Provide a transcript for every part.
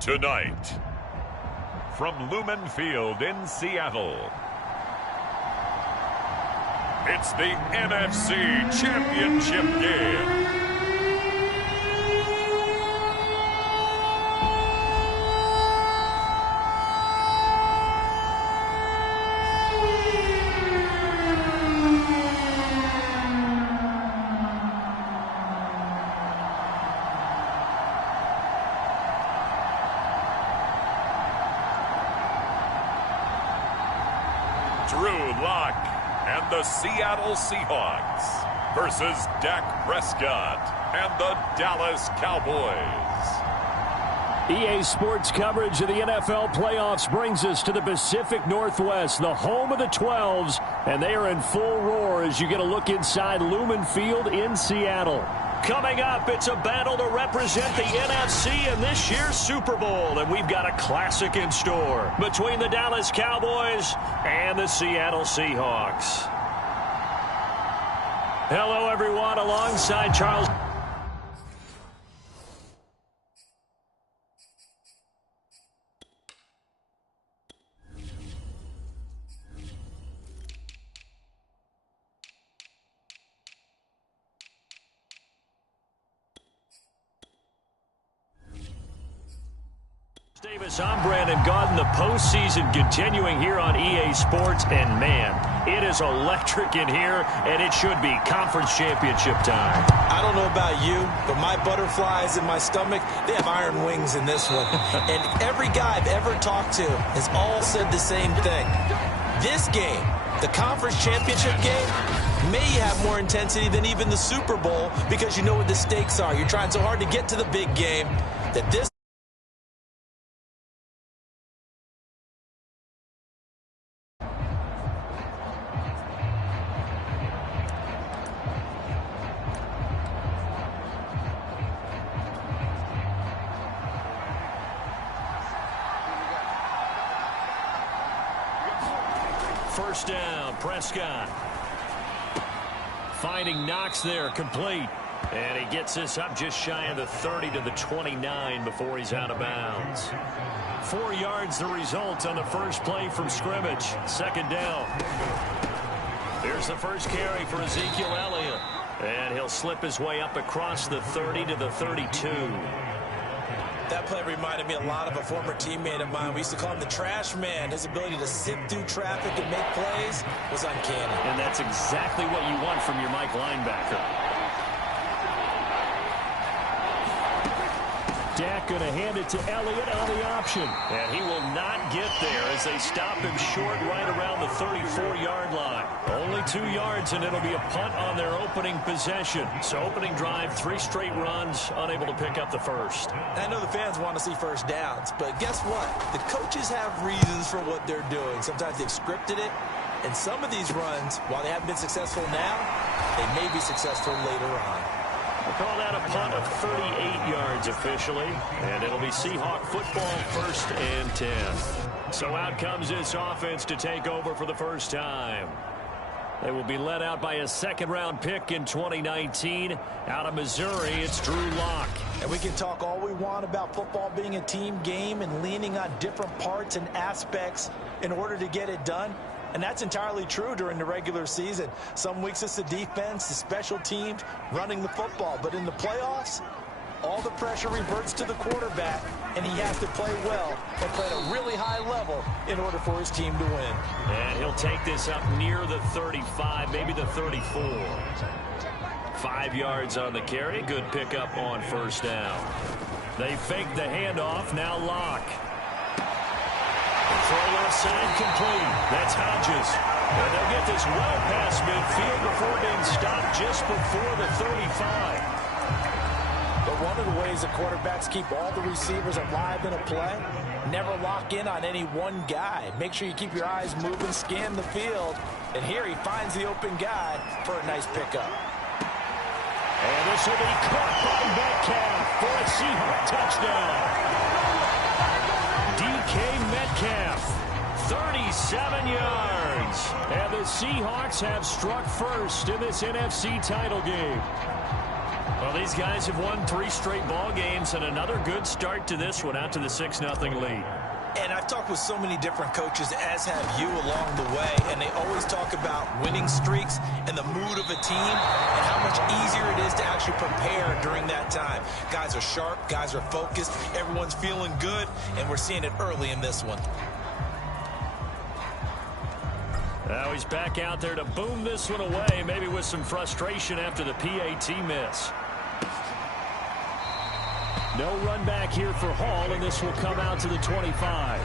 Tonight, from Lumen Field in Seattle, it's the NFC Championship game. Drew Lock and the Seattle Seahawks versus Dak Prescott and the Dallas Cowboys. EA Sports coverage of the NFL playoffs brings us to the Pacific Northwest, the home of the 12s, and they are in full roar as you get a look inside Lumen Field in Seattle. Coming up, it's a battle to represent the NFC in this year's Super Bowl, and we've got a classic in store between the Dallas Cowboys and the Seattle Seahawks. Hello, everyone, alongside Charles. Davis, I'm Brandon Gaudin. The postseason continuing here on EA Sports, and man, it is electric in here, and it should be conference championship time. I don't know about you, but my butterflies in my stomach, they have iron wings in this one. And every guy I've ever talked to has all said the same thing. This game, the conference championship game, may have more intensity than even the Super Bowl because you know what the stakes are. You're trying so hard to get to the big game that this first down, Prescott. Finding Knox there, complete. And he gets this up just shy of the 30 to the 29 before he's out of bounds. 4 yards the result on the first play from scrimmage. Second down. Here's the first carry for Ezekiel Elliott. And he'll slip his way up across the 30 to the 32. That play reminded me a lot of a former teammate of mine. We used to call him the trash man. His ability to sift through traffic and make plays was uncanny. And that's exactly what you want from your Mike linebacker. Dak going to hand it to Elliott on the option. And he will not get there as they stop him short right around the 34-yard line. Only 2 yards, and it'll be a punt on their opening possession. So opening drive, 3 straight runs, unable to pick up the first. I know the fans want to see first downs, but guess what? The coaches have reasons for what they're doing. Sometimes they've scripted it, and some of these runs, while they haven't been successful now, they may be successful later on. We'll call that a punt of 38 yards officially, and it'll be Seahawk football, 1st and 10. So out comes this offense to take over for the first time. They will be led out by a second-round pick in 2019. Out of Missouri, it's Drew Lock. And we can talk all we want about football being a team game and leaning on different parts and aspects in order to get it done. And that's entirely true during the regular season. Some weeks it's the defense, the special teams, running the football. But in the playoffs, all the pressure reverts to the quarterback, and he has to play well and play at a really high level in order for his team to win. And he'll take this up near the 35, maybe the 34. 5 yards on the carry. Good pickup on first down. They fake the handoff. Now Lock. Throw left side complete. That's Hodges. And they'll get this well past midfield before being stopped just before the 35. But one of the ways the quarterbacks keep all the receivers alive in a play, never lock in on any one guy. Make sure you keep your eyes moving, scan the field. And here he finds the open guy for a nice pickup. And this will be caught by Metcalf for a Seahawk touchdown. DK Metcalf, 37 yards. And the Seahawks have struck first in this NFC title game. Well, these guys have won 3 straight ball games and another good start to this one out to the 6-0 lead. And I've talked with so many different coaches, as have you, along the way, and they always talk about winning streaks and the mood of a team and how much easier it is to actually prepare during that time. Guys are sharp, guys are focused, everyone's feeling good, and we're seeing it early in this one. Now he's back out there to boom this one away, maybe with some frustration after the PAT miss. No run back here for Hall, and this will come out to the 25.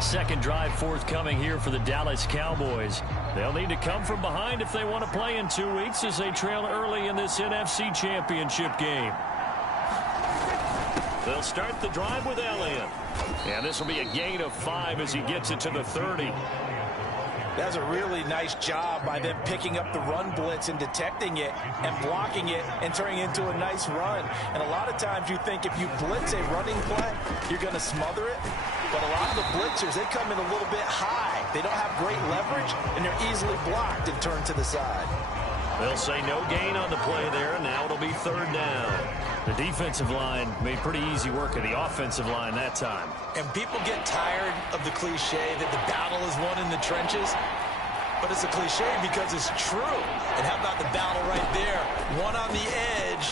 Second drive forthcoming here for the Dallas Cowboys. They'll need to come from behind if they want to play in 2 weeks as they trail early in this NFC Championship game. They'll start the drive with Elliott. And this will be a gain of 5 as he gets it to the 30. That's a really nice job by them picking up the run blitz and detecting it and blocking it and turning it into a nice run. And a lot of times you think if you blitz a running play, you're going to smother it. But a lot of the blitzers, they come in a little bit high. They don't have great leverage, and they're easily blocked and turned to the side. They'll say no gain on the play there, and now it'll be 3rd down. The defensive line made pretty easy work of the offensive line that time. And people get tired of the cliche that the battle is won in the trenches. But it's a cliche because it's true. And how about the battle right there? One on the edge,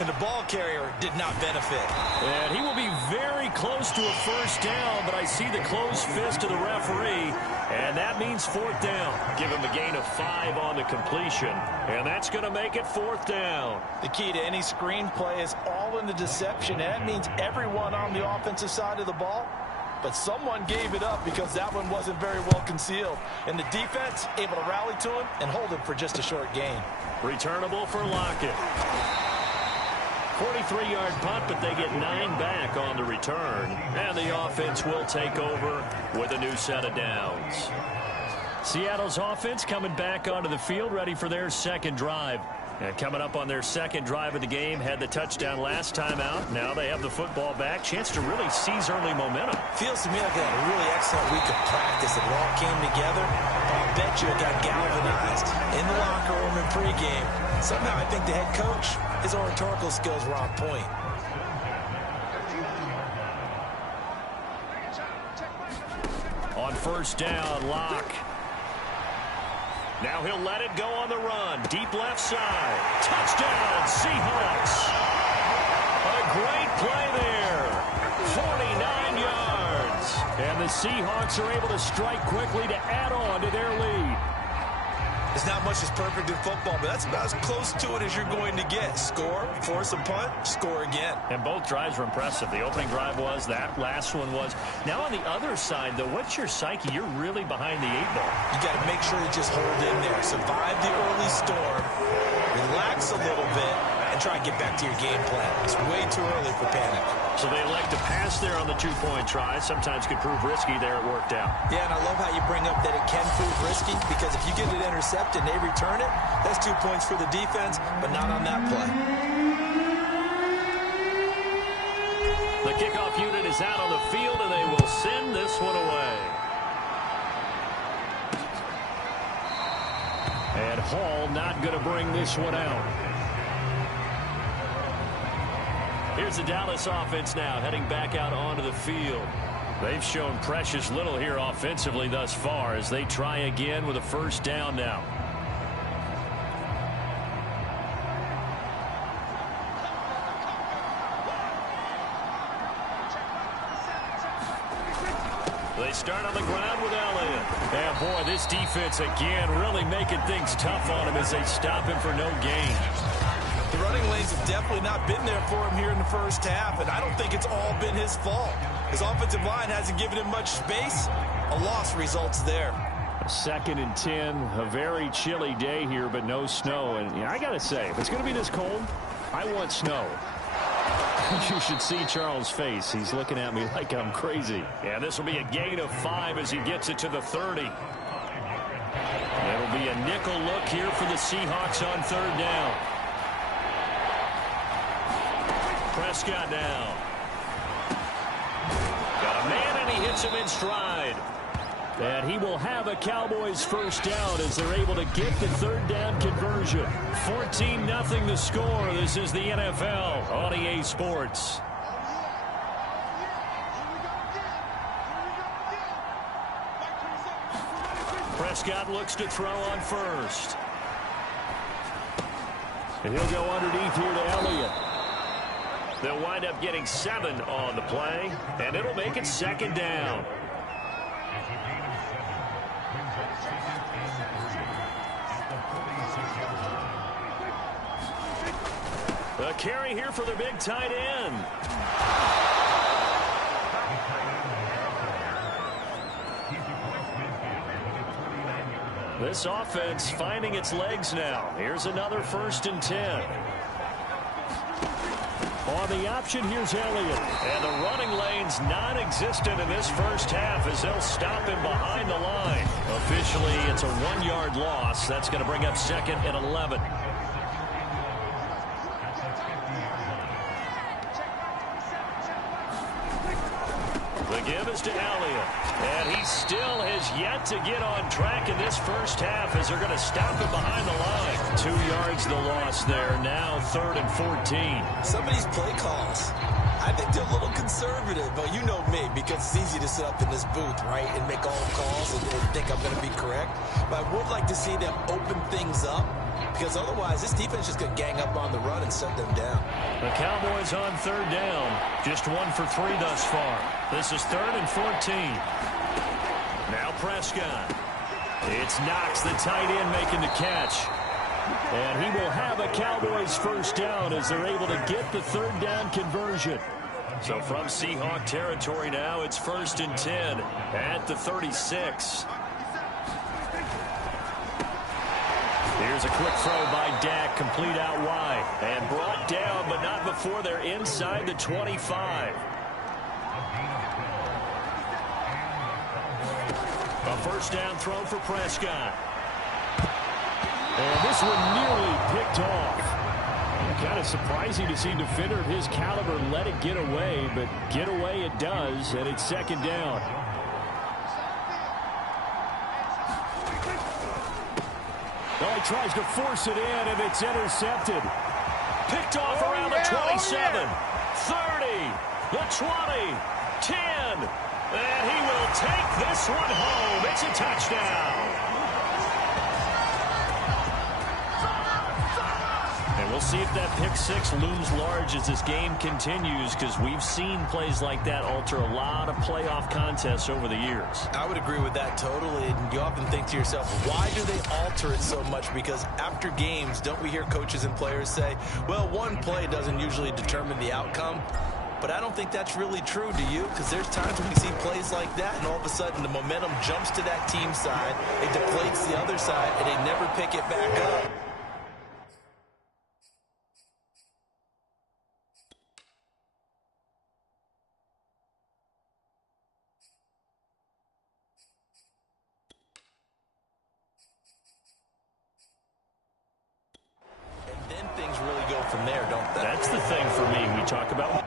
and the ball carrier did not benefit. And he will be very close to a 1st down, but I see the closed fist of the referee, and that means 4th down. Give him a gain of 5 on the completion, and that's going to make it 4th down. The key to any screenplay is all in the deception, and that means everyone on the offensive side of the ball. But someone gave it up because that one wasn't very well concealed. And the defense able to rally to him and hold him for just a short gain. Returnable for Lockett. 43-yard punt, but they get 9 back on the return. And the offense will take over with a new set of downs. Seattle's offense coming back onto the field, ready for their 2nd drive. And coming up on their 2nd drive of the game, had the touchdown last time out. Now they have the football back. Chance to really seize early momentum. Feels to me like they had a really excellent week of practice. It all came together. I'll bet you it got galvanized in the locker room in pregame. Somehow I think the head coach, his oratorical skills were on point. On 1st down, Locke. Now he'll let it go on the run. Deep left side. Touchdown, Seahawks. A great play there. 49 yards. And the Seahawks are able to strike quickly to add on to their lead. There's not much that's perfect in football, but that's about as close to it as you're going to get. Score, force a punt, score again. And both drives were impressive. The opening drive was, that last one was. Now on the other side, though, what's your psyche? You're really behind the 8 ball. You got to make sure to just hold in there. Survive the early storm, relax a little bit, and try and get back to your game plan. It's way too early for panic. So they elect to pass there on the 2-point try. Sometimes could prove risky. There it worked out. Yeah, and I love how you bring up that it can prove risky, because if you get it intercepted and they return it, that's 2 points for the defense, but not on that play. The kickoff unit is out on the field, and they will send this one away. And Hall not going to bring this one out. Here's the Dallas offense now heading back out onto the field. They've shown precious little here offensively thus far as they try again with a 1st down now. They start on the ground with Elliott. And boy, this defense again really making things tough on him as they stop him for no gain. The running lanes have definitely not been there for him here in the 1st half, and I don't think it's all been his fault. His offensive line hasn't given him much space. A loss results there. 2nd and 10, a very chilly day here, but no snow. And I got to say, if it's going to be this cold, I want snow. You should see Charles' face. He's looking at me like I'm crazy. Yeah, this will be a gain of 5 as he gets it to the 30. It'll be a nickel look here for the Seahawks on 3rd down. Prescott now. Got a man, and he hits him in stride. And he will have a Cowboys first down as they're able to get the third down conversion. 14-0 the score. This is the NFL on EA Sports. Prescott looks to throw on first. And he'll go underneath here to Elliott. They'll wind up getting 7 on the play, and it'll make it second down. A carry here for the big tight end. This offense finding its legs now. Here's another 1st and 10. On the option, here's Elliott. And the running lane's non-existent in this first half as they'll stop him behind the line. Officially, it's a 1-yard loss. That's going to bring up 2nd and 11. The give is to Elliott. And he still has yet to get on track in this first half as they're going to stop him behind the line. 2 yards the loss there. Now 3rd and 14. Some of these play calls, I think they're a little conservative, but you know me, because it's easy to sit up in this booth, right, and make all the calls and think I'm going to be correct. But I would like to see them open things up, because otherwise this defense is just going to gang up on the run and shut them down. The Cowboys on 3rd down. Just 1 for 3 thus far. This is 3rd and 14. Now Prescott. It's Knox, the tight end, making the catch. And he will have a Cowboys first down as they're able to get the 3rd down conversion. So from Seahawk territory now, it's 1st and 10 at the 36. Here's a quick throw by Dak, complete out wide. And brought down, but not before they're inside the 25. A first down throw for Prescott. And this one nearly picked off. Kind of surprising to see a defender of his caliber let it get away, but get away it does, and it's 2nd down. Well, he tries to force it in, and it's intercepted. Picked off around the 27, 30, the 20, 10, and he will take this one home. It's a touchdown. And we'll see if that pick 6 looms large as this game continues, because we've seen plays like that alter a lot of playoff contests over the years. I would agree with that totally. And you often think to yourself, why do they alter it so much? Because after games, don't we hear coaches and players say, well, one play doesn't usually determine the outcome? But I don't think that's really true, do you? Because there's times when we see plays like that, and all of a sudden the momentum jumps to that team side, it deflates the other side, and they never pick it back up. Things really go from there, don't they? That's the thing for me. We talk about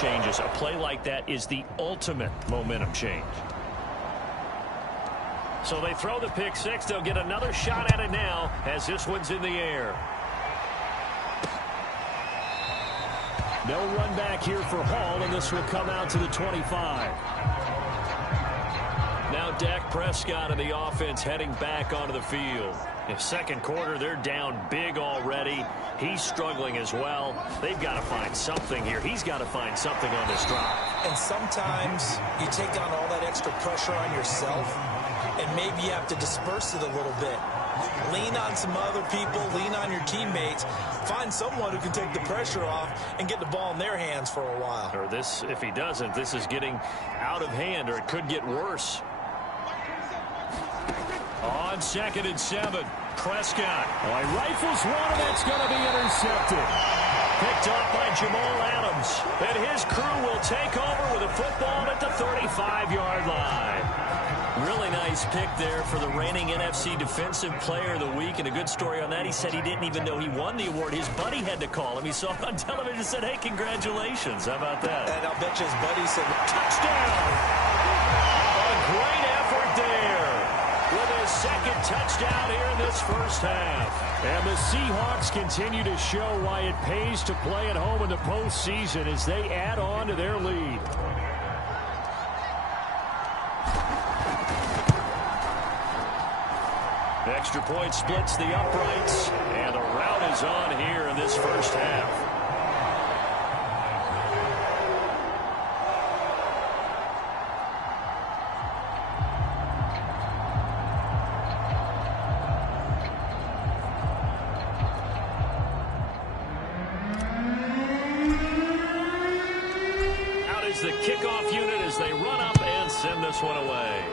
changes. A play like that is the ultimate momentum change. So they throw the pick six. They'll get another shot at it now as this one's in the air. No run back here for Hall, and this will come out to the 25. Now Dak Prescott and the offense heading back onto the field. In second quarter, they're down big already. He's struggling as well. They've got to find something here. He's got to find something on this drive. And sometimes you take on all that extra pressure on yourself, and maybe you have to disperse it a little bit. Lean on some other people, lean on your teammates, find someone who can take the pressure off and get the ball in their hands for a while. Or this, if he doesn't, this is getting out of hand, or it could get worse. On 2nd and 7, Prescott. Oh, he rifles one, and that's going to be intercepted. Picked off by Jamal Adams. And his crew will take over with a football at the 35-yard line. Really nice pick there for the reigning NFC Defensive Player of the Week. And a good story on that. He said he didn't even know he won the award. His buddy had to call him. He saw it on television and said, hey, congratulations. How about that? And I'll bet you his buddy said, touchdown. A great effort there. With his second touchdown here in this first half. And the Seahawks continue to show why it pays to play at home in the postseason as they add on to their lead. Extra point splits the uprights, and the route is on here in this first half. Out is the kickoff unit as they run up and send this one away.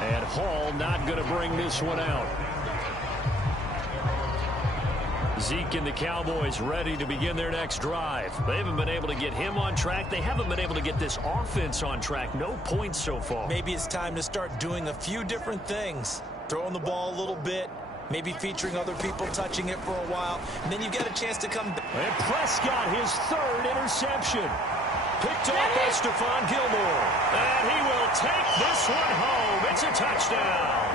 And Hall not going to bring this one out. Zeke and the Cowboys ready to begin their next drive. They haven't been able to get him on track. They haven't been able to get this offense on track. No points so far. Maybe it's time to start doing a few different things. Throwing the ball a little bit. Maybe featuring other people touching it for a while. And then you get a chance to come back. And Prescott, his third interception. Picked off by Stephon Gilmore. And he will take this one home. It's a touchdown.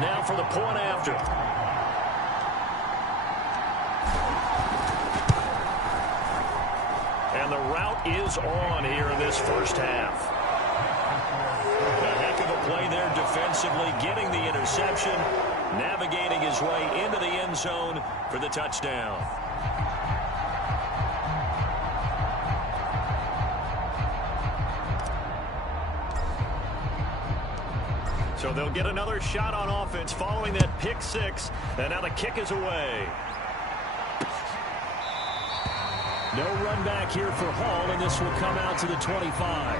Now for the point after. And the route is on here in this first half. A heck of a play there defensively, getting the interception, navigating his way into the end zone for the touchdown. So they'll get another shot on offense following that pick six. And now the kick is away. No run back here for Hall, and this will come out to the 25.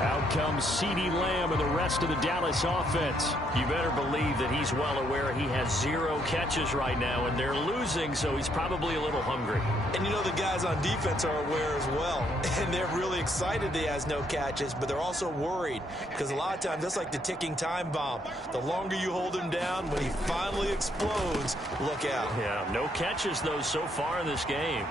Out comes CeeDee Lamb and the rest of the Dallas offense. You better believe that he's well aware he has 0 catches right now, and they're losing, so he's probably a little hungry. And you know the guys on defense are aware as well. And they're really excited he has no catches, but they're also worried because a lot of times that's like the ticking time bomb. The longer you hold him down, when he finally explodes, look out. Yeah, no catches, though, so far in this game.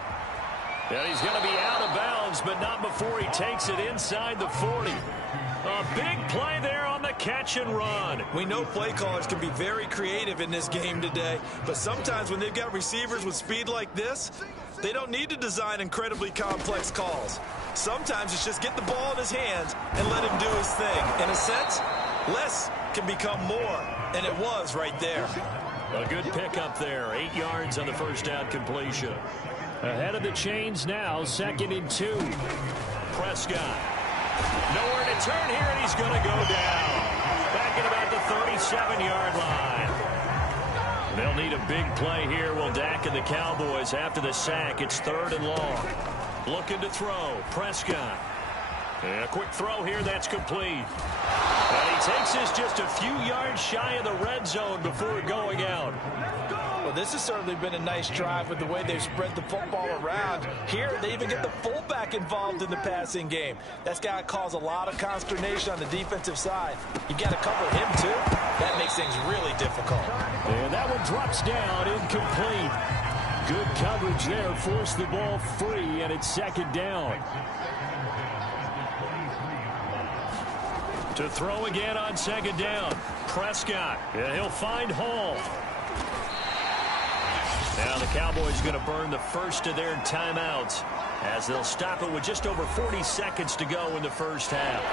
And he's going to be out of bounds, but not before he takes it inside the 40. A big play there on the catch and run. We know play callers can be very creative in this game today, but sometimes when they've got receivers with speed like this, They don't need to design incredibly complex calls. Sometimes it's just get the ball in his hands and let him do his thing. In a sense, less can become more, and it was right there. A good pickup there. 8 yards on the first down completion. Ahead of the chains now, 2nd and 2. Prescott. Nowhere to turn here, and he's going to go down. Back at about the 37-yard line. They'll need a big play here, will Dak and the Cowboys. After the sack, it's 3rd and long. Looking to throw. Prescott. And a quick throw here, that's complete. And he takes this just a few yards shy of the red zone before going out. Well, this has certainly been a nice drive with the way they've spread the football around. Here, they even get the fullback involved in the passing game. That's got to cause a lot of consternation on the defensive side. You've got to cover him, too. That makes things really difficult. And that one drops down, incomplete. Good coverage there, forced the ball free, and it's 2nd down. To throw again on 2nd down. Prescott, and he'll find Hall. Now the Cowboys going to burn the first of their timeouts as they'll stop it with just over 40 seconds to go in the first half.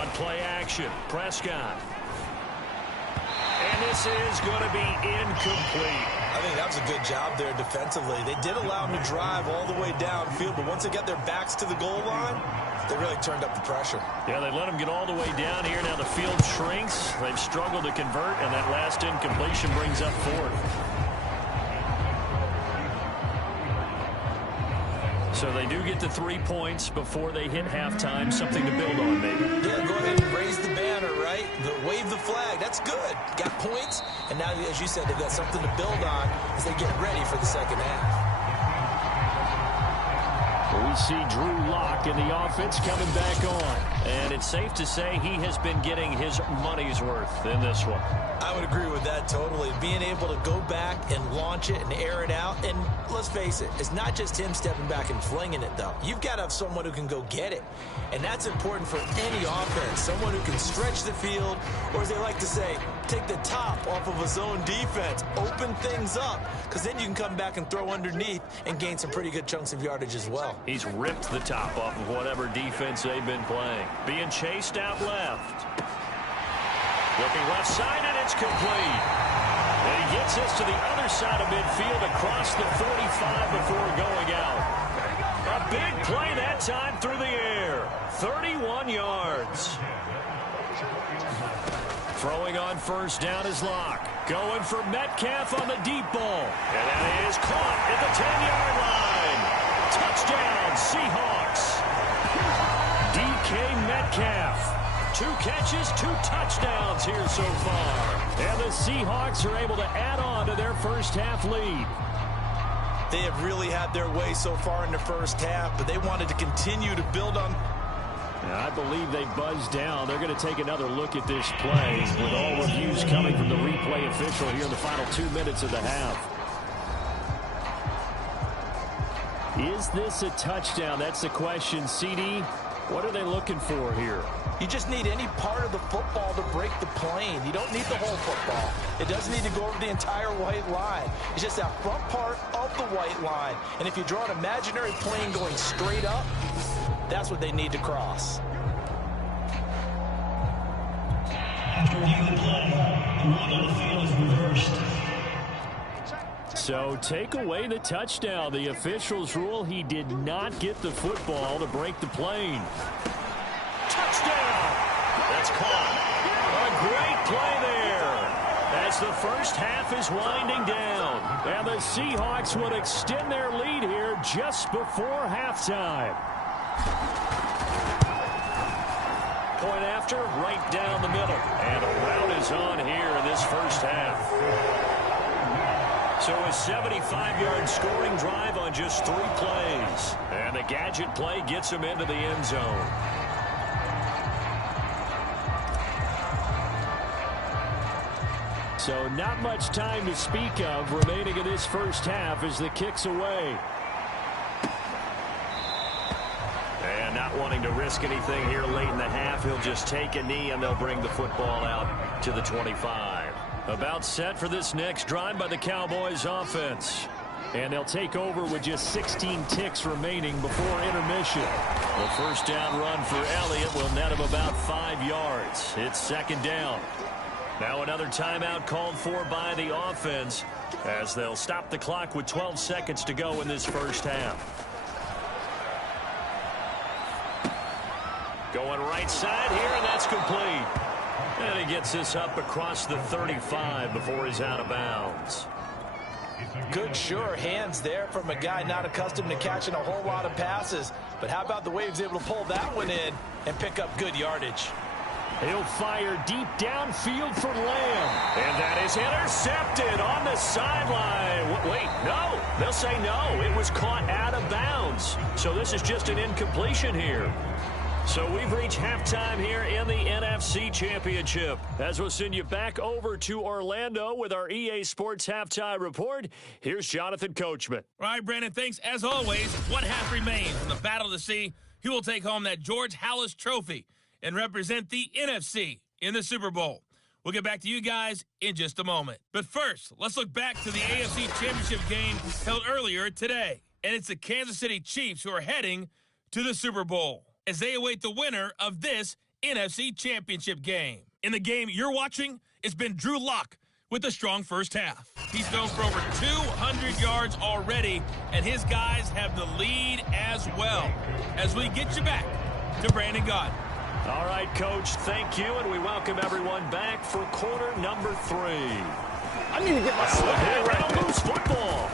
On play action, Prescott. And this is going to be incomplete. I think that was a good job there defensively. They did allow them to drive all the way downfield, but once they got their backs to the goal line, they really turned up the pressure. Yeah, they let them get all the way down here. Now the field shrinks. They've struggled to convert, and that last incompletion brings up 4th. So they do get the 3 points before they hit halftime. Something to build on, maybe. Yeah, go ahead and raise the banner, right? Wave the flag. That's good. Got points, and now, as you said, they've got something to build on as they get ready for the second half. We see Drew Lock in the offense coming back on. And it's safe to say he has been getting his money's worth in this one. I would agree with that totally. Being able to go back and launch it and air it out. And let's face it, it's not just him stepping back and flinging it, though. You've got to have someone who can go get it. And that's important for any offense. Someone who can stretch the field, or as they like to say, take the top off of a zone defense. Open things up, because then you can come back and throw underneath and gain some pretty good chunks of yardage as well. He's ripped the top off of whatever defense they've been playing. Being chased out left. Looking left side, and it's complete. And he gets us to the other side of midfield across the 45 before going out. A big play that time through the air. 31 yards. Throwing on first down is Lock. Going for Metcalf on the deep ball. And that is caught at the 10-yard line. Touchdown, Seahawks. DK Metcalf. 2 catches, 2 touchdowns here so far. And the Seahawks are able to add on to their first half lead. They have really had their way so far in the first half, but they wanted to continue to build on. I believe they buzzed down. They're going to take another look at this play with all reviews coming from the replay official here in the final 2 minutes of the half. Is this a touchdown? That's the question. CD, what are they looking for here? You just need any part of the football to break the plane. You don't need the whole football. It doesn't need to go over the entire white line. It's just that front part of the white line. And if you draw an imaginary plane going straight up, that's what they need to cross. After reviewing the play, the ruling on the field is reversed. So take away the touchdown. The officials rule he did not get the football to break the plane. Touchdown! That's caught. A great play there as the first half is winding down. And the Seahawks would extend their lead here just before halftime. Point after, right down the middle. And a rout is on here in this first half. So a 75-yard scoring drive on just 3 plays. And the gadget play gets him into the end zone. So not much time to speak of remaining in this first half as the kick's away. And not wanting to risk anything here late in the half. He'll just take a knee, and they'll bring the football out to the 25. About set for this next drive by the Cowboys offense. And they'll take over with just 16 ticks remaining before intermission. The first down run for Elliott will net him about 5 yards. It's second down. Now another timeout called for by the offense as they'll stop the clock with 12 seconds to go in this first half. Going right side here, and that's complete. And he gets this up across the 35 before he's out of bounds. Good, sure hands there from a guy not accustomed to catching a whole lot of passes. But how about the way he was able to pull that one in and pick up good yardage? He'll fire deep downfield for Lamb. And that is intercepted on the sideline. Wait, no. They'll say no. It was caught out of bounds. So this is just an incompletion here. So we've reached halftime here in the NFC Championship. As we'll send you back over to Orlando with our EA Sports Halftime Report, here's Jonathan Coachman. All right, Brandon, thanks. As always, one half remains in the Battle of the Sea. He will take home that George Halas Trophy and represent the NFC in the Super Bowl. We'll get back to you guys in just a moment. But first, let's look back to the AFC Championship game held earlier today. And it's the Kansas City Chiefs who are heading to the Super Bowl as they await the winner of this NFC Championship game. In the game you're watching, it's been Drew Lock with a strong first half. He's known for over 200 yards already, and his guys have the lead as well. As we get you back to Brandon Gaudin. All right, Coach, thank you, and we welcome everyone back for quarter number 3. I need to get my swag right. Loose football.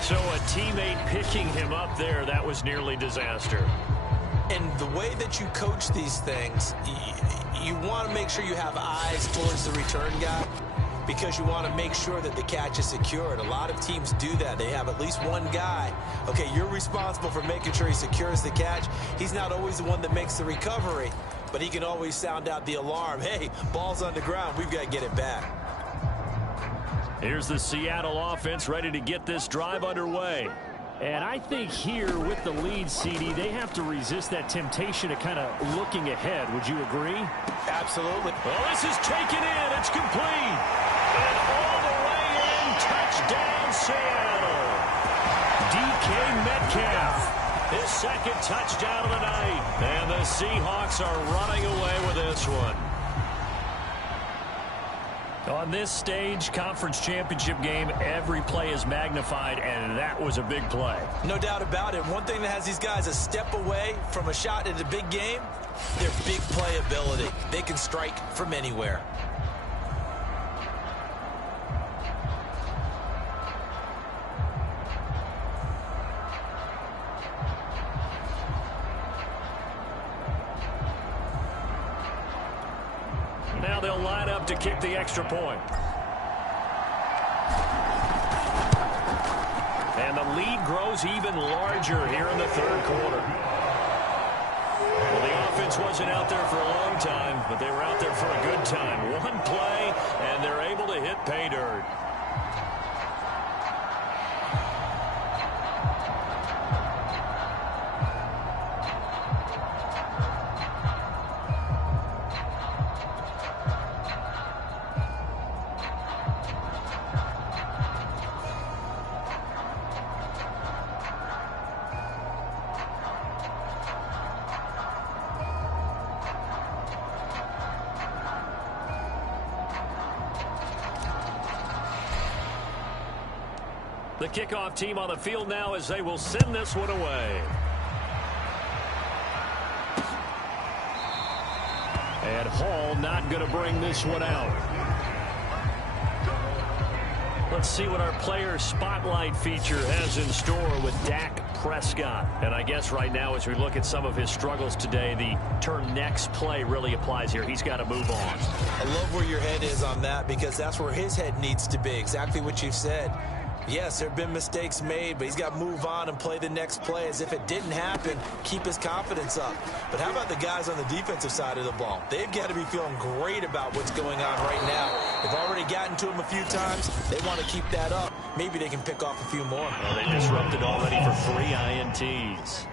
So a teammate picking him up there, that was nearly disaster. And the way that you coach these things, you want to make sure you have eyes towards the return guy because you want to make sure that the catch is secured. A lot of teams do that. They have at least one guy. Okay, you're responsible for making sure he secures the catch. He's not always the one that makes the recovery, but he can always sound out the alarm. Hey, ball's on the ground. We've got to get it back. Here's the Seattle offense ready to get this drive underway. And I think here with the lead, CD, they have to resist that temptation of kind of looking ahead. Would you agree? Absolutely. Well, this is taken in. It's complete. And all the way in. Touchdown, Seattle. DK Metcalf. His second touchdown of the night. And the Seahawks are running away with this one. On this stage, conference championship game, every play is magnified, and that was a big play. No doubt about it. One thing that has these guys a step away from a shot at a big game, their big play ability. They can strike from anywhere. Now they'll line up to kick the extra point. And the lead grows even larger here in the third quarter. Well, the offense wasn't out there for a long time, but they were out there for a good time. One play, and they're able to hit pay dirt. The kickoff team on the field now as they will send this one away. And Hall not going to bring this one out. Let's see what our player spotlight feature has in store with Dak Prescott. And I guess right now as we look at some of his struggles today, the turn next play really applies here. He's got to move on. I love where your head is on that because that's where his head needs to be. Exactly what you said. Yes, there have been mistakes made, but he's got to move on and play the next play as if it didn't happen, keep his confidence up. But how about the guys on the defensive side of the ball? They've got to be feeling great about what's going on right now. They've already gotten to him a few times. They want to keep that up. Maybe they can pick off a few more. Well, they disrupted already for 3 INTs.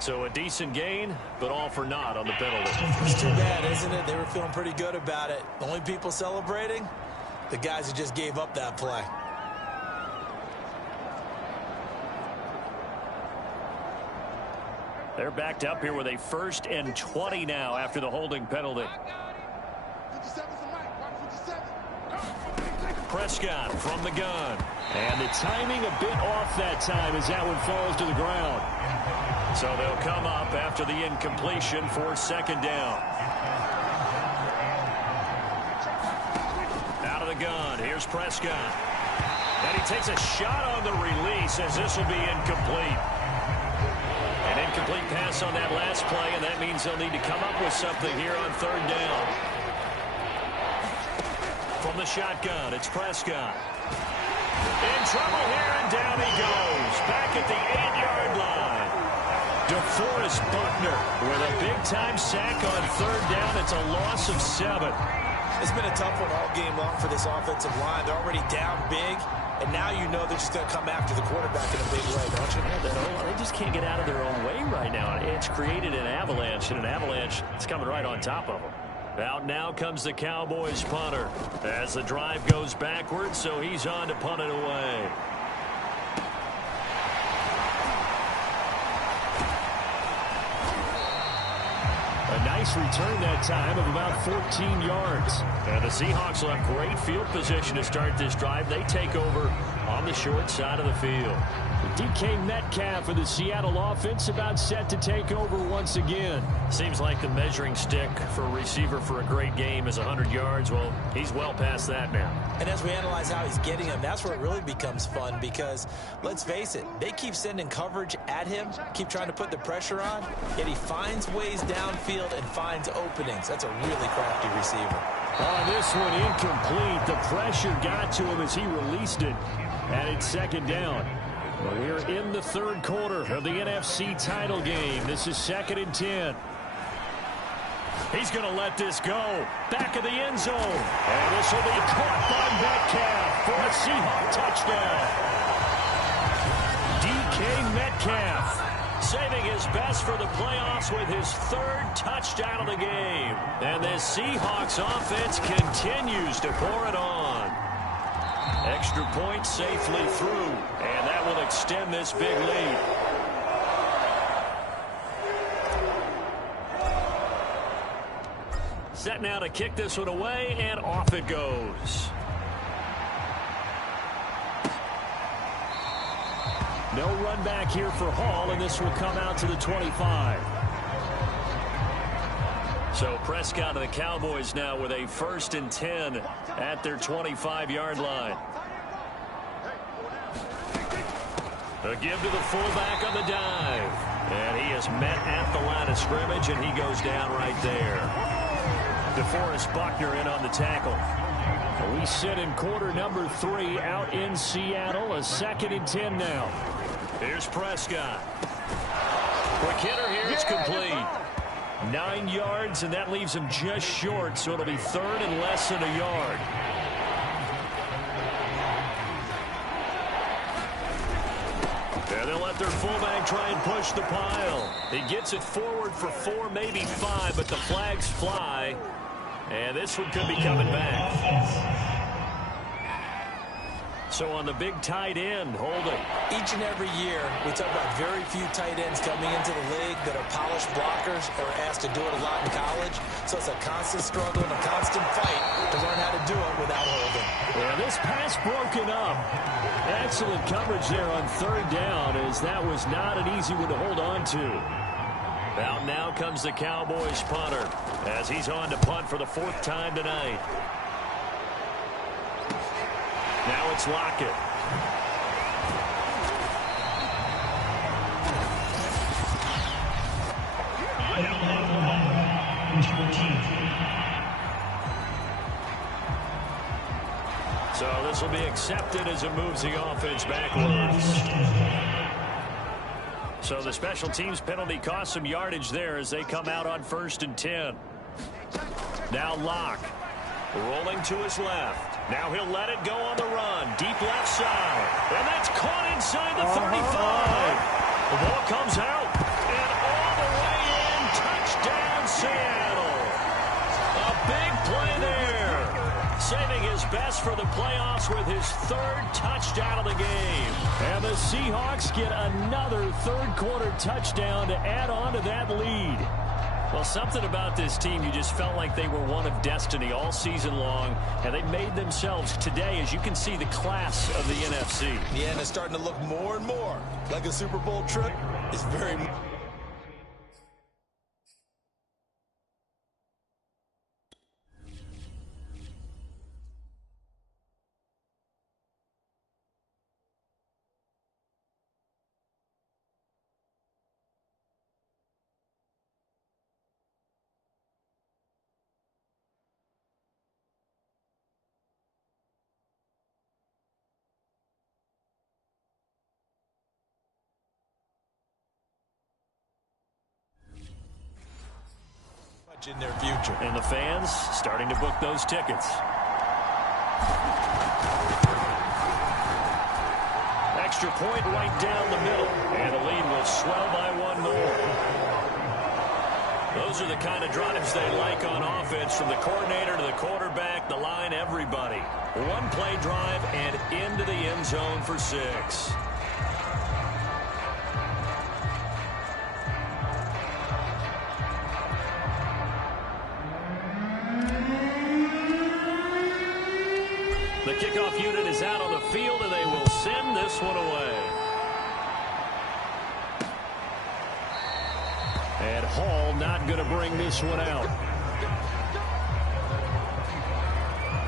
So a decent gain, but all for naught on the penalty. It's too bad, isn't it? They were feeling pretty good about it. The only people celebrating, the guys who just gave up that play. They're backed up here with a 1st and 20 now after the holding penalty. Prescott from the gun. And the timing a bit off that time as that one falls to the ground. So they'll come up after the incompletion for 2nd down. Out of the gun. Here's Prescott. And he takes a shot on the release as this will be incomplete. An incomplete pass on that last play, and that means they'll need to come up with something here on 3rd down. From the shotgun, it's Prescott. In trouble here, and down he goes. Back at the 8-yard line. DeForest Buckner with a big-time sack on 3rd down. It's a loss of 7. It's been a tough one all game long for this offensive line. They're already down big, and now you know they're just going to come after the quarterback in a big way, don't you? Yeah, they just can't get out of their own way right now. It's created an avalanche, and an avalanche is coming right on top of them. Out now comes the Cowboys punter as the drive goes backwards, so he's on to punt it away. A nice return that time of about 14 yards. And the Seahawks will have great field position to start this drive. They take over on the short side of the field. DK Metcalf for the Seattle offense about set to take over once again. Seems like the measuring stick for a receiver for a great game is 100 yards. Well, he's well past that now. And as we analyze how he's getting them, that's where it really becomes fun because, let's face it, they keep sending coverage at him, keep trying to put the pressure on, yet he finds ways downfield and finds openings. That's a really crafty receiver. On this one, incomplete. The pressure got to him as he released it. And it's 2nd down. Well, we're in the 3rd quarter of the NFC title game. This is 2nd and 10. He's going to let this go. Back of the end zone. And this will be caught by Metcalf for a Seahawk touchdown. DK Metcalf saving his best for the playoffs with his 3rd touchdown of the game. And the Seahawks offense continues to pour it on. Extra point safely through, and that will extend this big lead. Set now to kick this one away, and off it goes. No run back here for Hall, and this will come out to the 25. So Prescott and the Cowboys now with a 1st and 10 at their 25-yard line. A give to the fullback on the dive. And he is met at the line of scrimmage, and he goes down right there. DeForest Buckner in on the tackle. We sit in quarter number 3 out in Seattle. A 2nd and 10 now. Here's Prescott. Quick hitter here. It's complete. 9 yards, and that leaves him just short, so it'll be 3rd and less than a yard. And they'll let their fullback try and push the pile. He gets it forward for 4, maybe 5, but the flags fly. And this one could be coming back. So on the big tight end, holding. Each and every year, we talk about very few tight ends coming into the league that are polished blockers or asked to do it a lot in college. So it's a constant struggle and a constant fight to learn how to do it without holding. Yeah, this pass broken up. Excellent coverage there on 3rd down, as that was not an easy one to hold on to. Out now comes the Cowboys punter as he's on to punt for the 4th time tonight. Now it's Lockett. Number 14. So this will be accepted as it moves the offense backwards. So the special teams penalty cost some yardage there as they come out on 1st and 10. Now Locke rolling to his left. Now he'll let it go on the run. Deep left side. And that's caught inside the 35. The ball comes out. And all the way in. Touchdown, Seattle. A big play there. Saving his best for the playoffs with his 3rd touchdown of the game. And the Seahawks get another third-quarter touchdown to add on to that lead. Well, something about this team, you just felt like they were one of destiny all season long, and they made themselves today, as you can see, the class of the NFC. Yeah, and it's starting to look more and more like a Super Bowl trip. It's very... in their future. And the fans starting to book those tickets. Extra point right down the middle. And the lead will swell by 1 more. Those are the kind of drives they like on offense, from the coordinator to the quarterback, the line, everybody. 1-play drive and into the end zone for 6. The kickoff unit is out on the field, and they will send this one away. And Hall not going to bring this one out.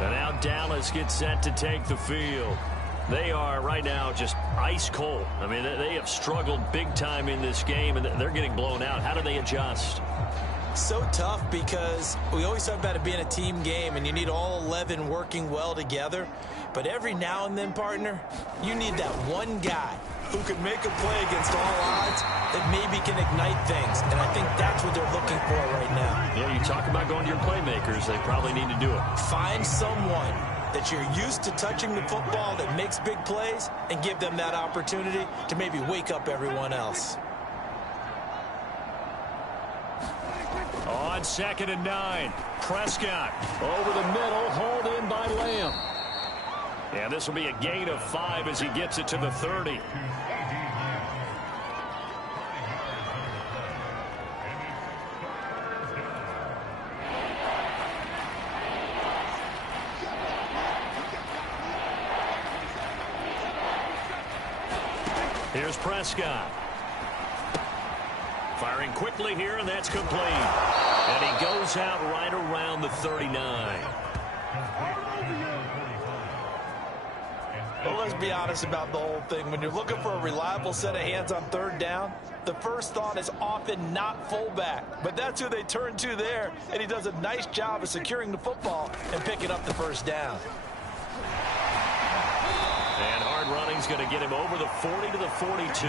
And now Dallas gets set to take the field. They are right now just ice cold. I mean, they have struggled big time in this game, and they're getting blown out. How do they adjust? So tough, because we always talk about it being a team game and you need all 11 working well together. But every now and then, partner, you need that one guy who can make a play against all odds that maybe can ignite things. And I think that's what they're looking for right now. Yeah, you talk about going to your playmakers. They probably need to do it. Find someone that you're used to touching the football that makes big plays and give them that opportunity to maybe wake up everyone else. On 2nd and 9, Prescott over the middle, hauled in by Lamb. And this will be a gain of 5 as he gets it to the 30. Here's Prescott. Firing quickly here, and that's complete. And he goes out right around the 39. Well, let's be honest about the whole thing. When you're looking for a reliable set of hands on 3rd down, the first thought is often not fullback. But that's who they turn to there, and he does a nice job of securing the football and picking up the 1st down. And hard running's going to get him over the 40 to the 42.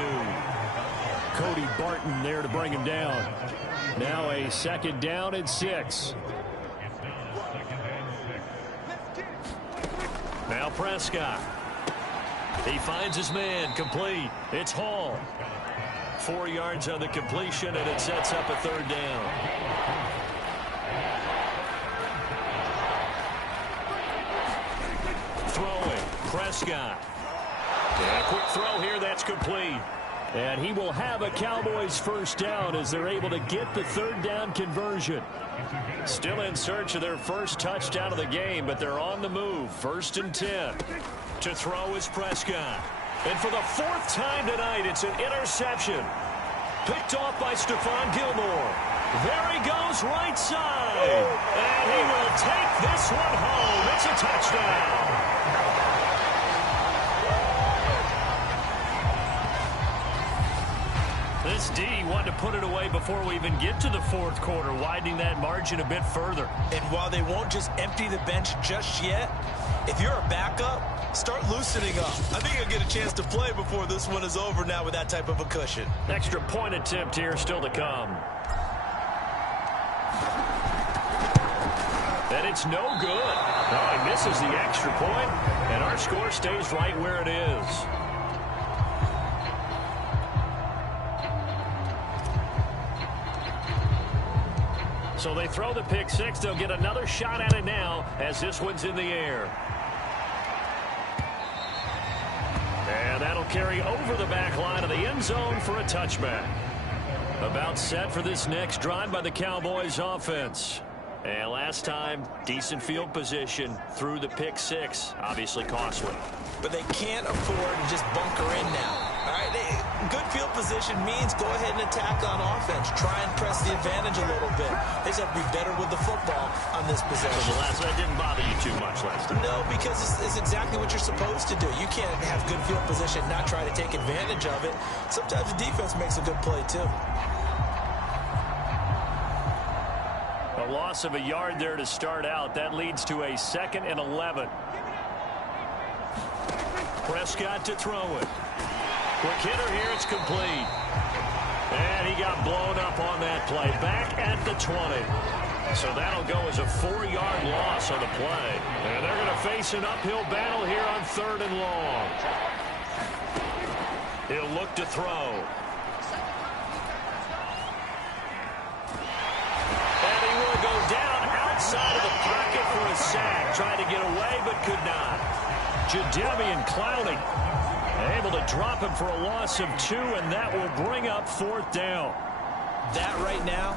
Cody Barton there to bring him down. Now a 2nd down and 6. Now Prescott. He finds his man, complete. It's Hall. 4 yards on the completion, and it sets up a 3rd down. Throwing, Prescott. And a quick throw here, that's complete. And he will have a Cowboys 1st down as they're able to get the 3rd down conversion. Still in search of their 1st touchdown of the game, but they're on the move. 1st and 10. To throw is Prescott. And for the 4th time tonight, it's an interception. Picked off by Stephon Gilmore. There he goes, right side. And he will take this one home. It's a touchdown. This D wanted to put it away before we even get to the fourth quarter, widening that margin a bit further. And while they won't just empty the bench just yet, if you're a backup, start loosening up. I think you'll get a chance to play before this one is over now with that type of a cushion. Extra point attempt here still to come. And it's no good. Oh, he misses the extra point, and our score stays right where it is. So they throw the pick six. They'll get another shot at it now as this one's in the air. And that'll carry over the back line of the end zone for a touchback. About set for this next drive by the Cowboys offense. And last time, decent field position through the pick six. Obviously costly. But they can't afford to just bunker in now. All right, good field position means go ahead and attack on offense. Try and press the advantage a little bit. They just have to be better with the football on this possession. So the last one didn't bother you too much last time. No, because it's exactly what you're supposed to do. You can't have good field position, not try to take advantage of it. Sometimes the defense makes a good play, too. A loss of a yard there to start out. That leads to a 2nd and 11. Prescott to throw it. Quick hitter here. It's complete. And he got blown up on that play. Back at the 20. So that'll go as a 4-yard loss on the play. And they're going to face an uphill battle here on 3rd and long. He'll look to throw. And he will go down outside of the pocket for a sack. Tried to get away but could not. Jadeveon Clowney able to drop him for a loss of 2, and that will bring up 4th down. That right now,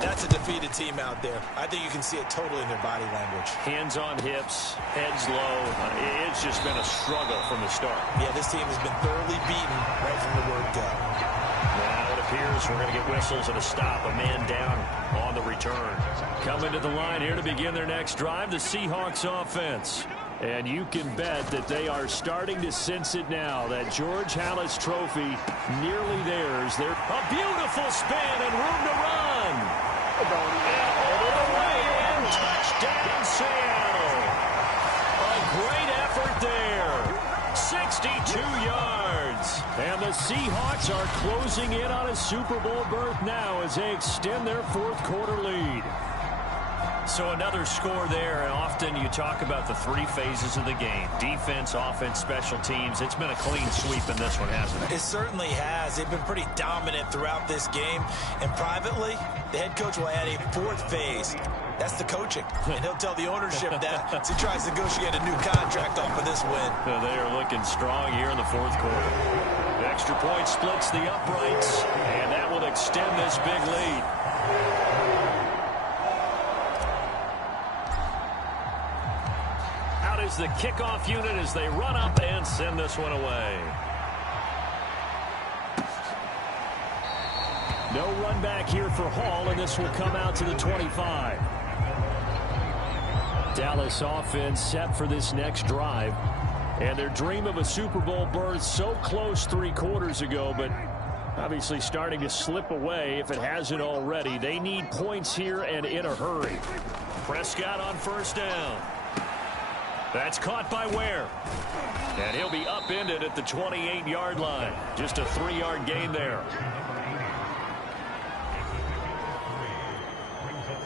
that's a defeated team out there. I think you can see it totally in their body language. Hands on hips, heads low. It's just been a struggle from the start. Yeah, this team has been thoroughly beaten right from the word go. Now it appears we're going to get whistles and a stop. A man down on the return. Coming to the line here to begin their next drive, the Seahawks offense. And you can bet that they are starting to sense it now. That George Halas trophy nearly theirs. They're a beautiful spin and room to run. And all the way in, touchdown Seattle. A great effort there. 62 yards. And the Seahawks are closing in on a Super Bowl berth now as they extend their 4th quarter lead. So another score there, and often you talk about the 3 phases of the game. Defense, offense, special teams. It's been a clean sweep in this one, hasn't it? It certainly has. They've been pretty dominant throughout this game. And privately, the head coach will add a 4th phase. That's the coaching. And he'll tell the ownership that as he tries to negotiate a new contract off of this win. They are looking strong here in the 4th quarter. The extra point splits the uprights, and that will extend this big lead. Is the kickoff unit as they run up and send this one away. No run back here for Hall, and this will come out to the 25. Dallas offense set for this next drive. And their dream of a Super Bowl berth so close 3 quarters ago, but obviously starting to slip away if it hasn't already. They need points here and in a hurry. Prescott on 1st down. That's caught by Ware. And he'll be upended at the 28-yard line. Just a 3-yard gain there.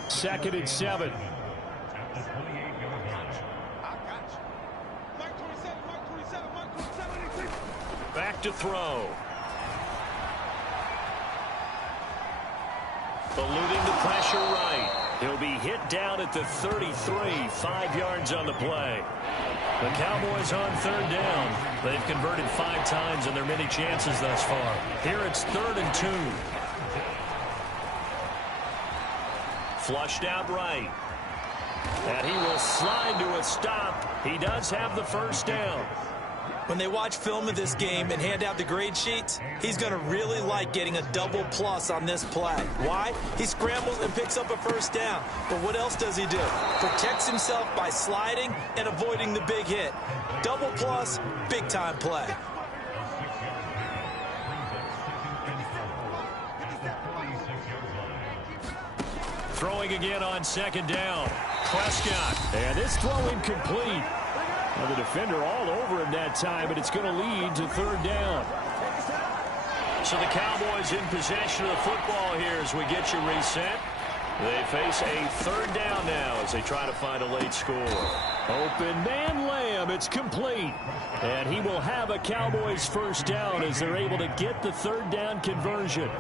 2nd and 7. Back to throw. Eluding the pressure right. He'll be hit down at the 33, 5 yards on the play. The Cowboys on 3rd down. They've converted 5 times in their many chances thus far. Here it's 3rd and 2. Flushed out right. And he will slide to a stop. He does have the 1st down. When they watch film of this game and hand out the grade sheets, he's going to really like getting a double plus on this play. Why? He scrambles and picks up a 1st down. But what else does he do? Protects himself by sliding and avoiding the big hit. Double plus, big time play. Throwing again on second down. Prescott. And this throw incomplete. Well, the defender all over him that time, but it's going to lead to third down. So the Cowboys in possession of the football here as we get you reset. They face a third down now as they try to find a late score. Open man Lamb. It's complete. And he will have a Cowboys first down as they're able to get the third down conversion.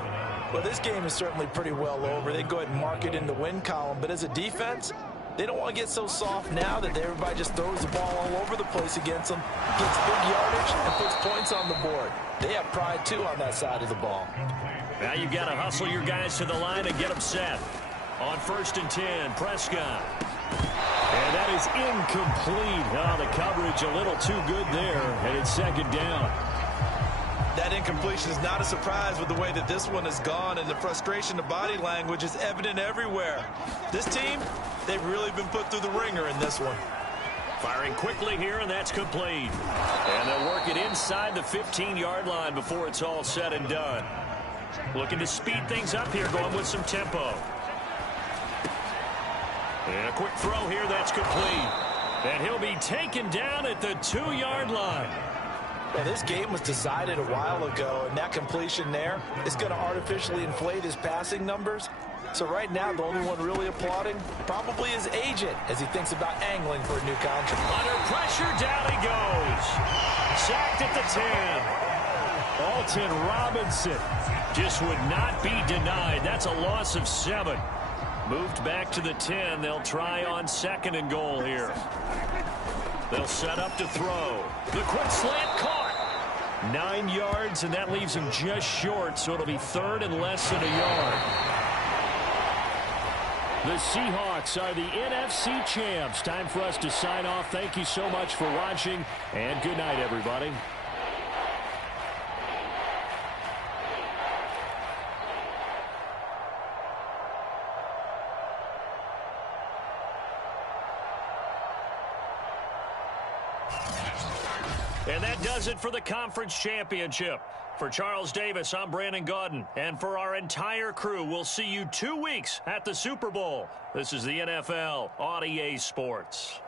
Well, this game is certainly pretty well over. They go ahead and mark it in the win column. But as a defense, they don't want to get so soft now that everybody just throws the ball all over the place against them, gets big yardage, and puts points on the board. They have pride, too, on that side of the ball. Now you've got to hustle your guys to the line and get them set. On 1st and 10, Prescott. And that is incomplete. Oh, the coverage a little too good there, and it's second down. That incompletion is not a surprise with the way that this one has gone, and the frustration, the body language is evident everywhere. This team, they've really been put through the ringer in this one. Firing quickly here, and that's complete. And they'll work it inside the 15-yard line before it's all said and done. Looking to speed things up here, going with some tempo. And a quick throw here, that's complete. And he'll be taken down at the 2-yard line. Well, this game was decided a while ago, and that completion there is going to artificially inflate his passing numbers. So right now, the only one really applauding probably his agent as he thinks about angling for a new contract. Under pressure, down he goes. Sacked at the 10. Alton Robinson just would not be denied. That's a loss of 7. Moved back to the 10. They'll try on 2nd and goal here. They'll set up to throw. The quick slant caught. 9 yards, and that leaves him just short, so it'll be 3rd and less than a yard. The Seahawks are the NFC champs. Time for us to sign off. Thank you so much for watching, and good night, everybody. And that does it for the conference championship. For Charles Davis, I'm Brandon Gaudin. And for our entire crew, we'll see you 2 weeks at the Super Bowl. This is the NFL on EA Sports.